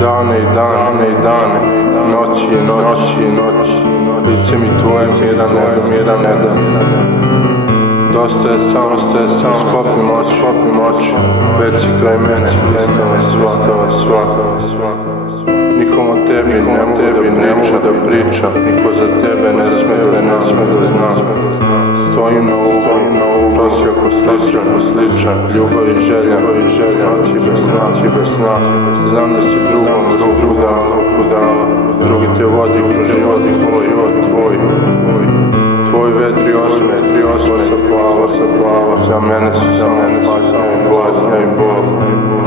Dane i dane, noći i noći, lice mi tvoje mira ne da. Dosta je samo, sklopim oči, već si kraj mene, listava sva. Nikom o tebi ne mogu da priča, niko za tebe ne sme da zna. Stojim na ugu, prosjako sličan, ljubav i želja, noći bez sna. Znam da si drugom dala, drugi te vodi kroz život tvoj. Tvoj vedri osme, sa plava, za mene si samo patnja i bol.